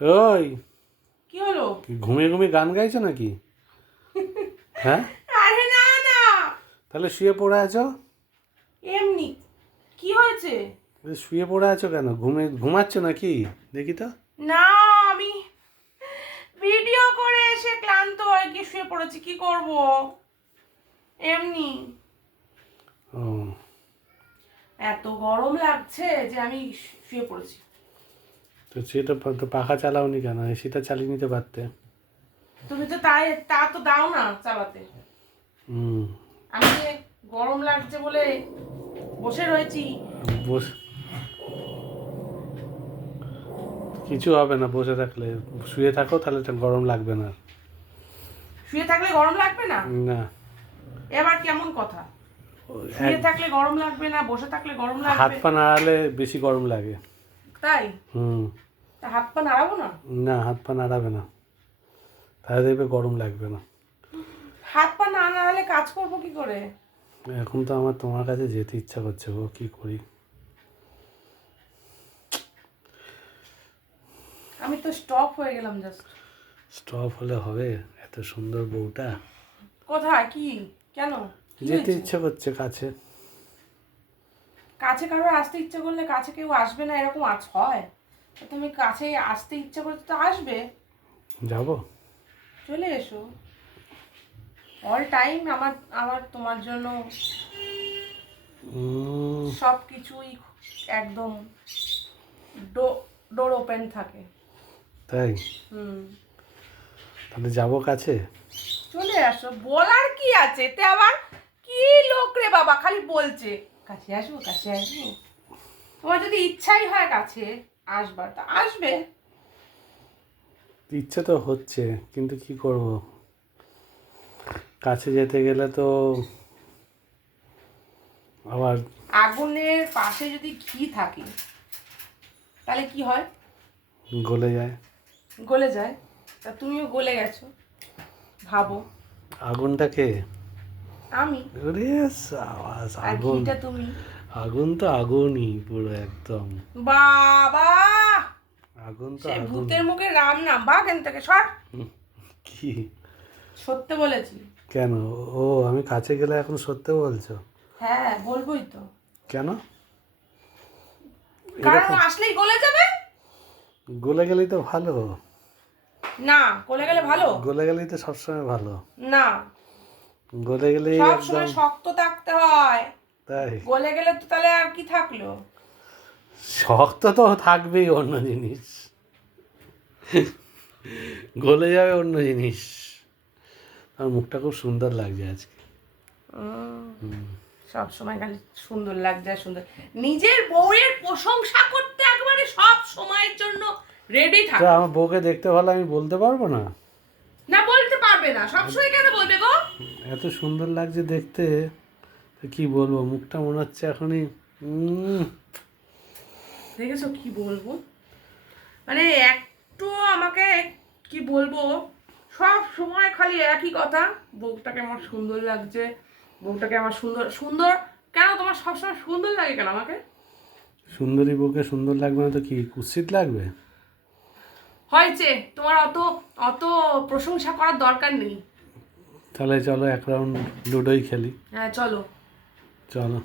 ওই কি হলো? ঘুমিয়ে ঘুমিয়ে গান গাইছো নাকি? হ্যাঁ, আরে না না, তাহলে শুয়ে পড়ে আছো। এমনি। কি হয়েছে? শুয়ে পড়ে আছো কেন? ঘুমাচ্ছ নাকি? দেখি তো। না, আমি ভিডিও করে এসে ক্লান্ত হয়ে গিয়ে শুয়ে পড়েছি। কি করব? এমনি। ও, এত গরম লাগছে যে আমি শুয়ে পড়েছি। তো সেটা তো পাখা চালাওনি কেন? এসিটা চালিয়ে নিতে পারতে। তুমি তো তা তো দাও না চালাতে। হুম। আমি যে গরম লাগছে বলে বসে রয়েছি। বস, কিছু হবে না বসে থাকলে। শুয়ে থাকো, তাহলে তো গরম লাগবে না। শুয়ে থাকলে গরম লাগবে না? না, এবার কেমন কথা? শুয়ে থাকলে গরম লাগবে না, বসে থাকলে গরম হাত লাগবে? পা নাড়ালে বেশি গরম লাগে। তাই? হুম। তা হাত পা নাড়াবো না? না, হাত পা নাড়াবে না, তাহলে দেখবে গরম লাগবে না। হাত পা না নাড়ালে কাজ করবো কি করে? এখন তো আমার তোমার কাছে যেতে ইচ্ছা করছে গো, কি করি? আমি তো স্টপ হয়ে গেলাম জাস্ট। স্টপ হলে হবে? এত সুন্দর বউটা। কোথায়? কি? কেন? কি যেতে হয়েছে? ইচ্ছা করছে কাছে। কাছে কারোর আসতে ইচ্ছা করলে কাছে কেউ আসবে না এরকম হয়? তো তুমি কাছে আসতে ইচ্ছা করলে তো আসবে। যাবো। চলে এসো। অল টাইম আমার আমার তোমার জন্য সব কিছুই একদম ডোর ওপেন থাকে। তাই? হুম। তাহলে যাবো কাছে। চলে আসো, বলার কি আছে এতে আবার? কি লোক রে বাবা, খালি বলছে কাছে আসবো কাছে আসবো। তোমার যদি ইচ্ছাই হয় কাছে আসবার তা আসবে। ইচ্ছে তো হচ্ছে, কিন্তু কি করব? কাছে যেতে গেলে তো আবার আগুনের পাশে যদি ঘি থাকে তাহলে কি হয়? গলে যায়। গলে যায়। তা তুমিও গলে গেছো, ভাবো। আগুনটাকে, আমি। ওরে সাবাস, আর আগুন। ঘিটা তুমি। আগুন তো আগুনই পুরো একদম। বাবা, আগুন তো সে আগুন। ভূতের মুখে রাম নাম, বা কেন থেকে সর। কি? সত্যি বলেছি। কেন? ও, আমি কাছে গেলে এখন সত্যি বলছো? হ্যাঁ, বলবোই তো। কেন? কারণ এরকম আসলেই গলে যাবে। গলে গেলেই তো ভালো। না, গলে গেলে ভালো গলে গেলেই তো সবসময় ভালো। না। গলে গেলেই সব একদম। সময় শক্ত থাকতে হয়। তাই? গলে গেলে তো তাহলে আর কি থাকলো? শক্ত তো থাকবেই অন্য জিনিস, গলে যাবে অন্য জিনিস। আর মুখটা খুব সুন্দর লাগছে আজকে। সব সময় খালি সুন্দর লাগছে আর সুন্দর। নিজের বউয়ের প্রশংসা করতে একবারে সব সময়ের জন্য রেডি তো থাকে। আমার বউকে দেখতে ভালো, আমি বলতে পারবো না? না, বলতে পারবে না, সব সময় কেন বলবে গো? এত সুন্দর লাগছে দেখতে, তো কি বলবো, মুখটা মনে হচ্ছে এখনই। দেখেছো কি বলবো? মানে একটু আমাকে, কি বলবো, সব সময় খালি একই কথা। বউটাকে আমার সুন্দর লাগছে, বউটাকে আমার সুন্দর সুন্দর। কেন তোমার সবসময় সুন্দর লাগে কেন আমাকে? সুন্দরী বউকে সুন্দর লাগবে না তো কি কুৎসিত লাগবে? হয়েছে, তোমার অত অত প্রশংসা করার দরকার নেই। তাহলে চলো এক রাউন্ড লুডোই খেলি। হ্যাঁ চলো। চলো।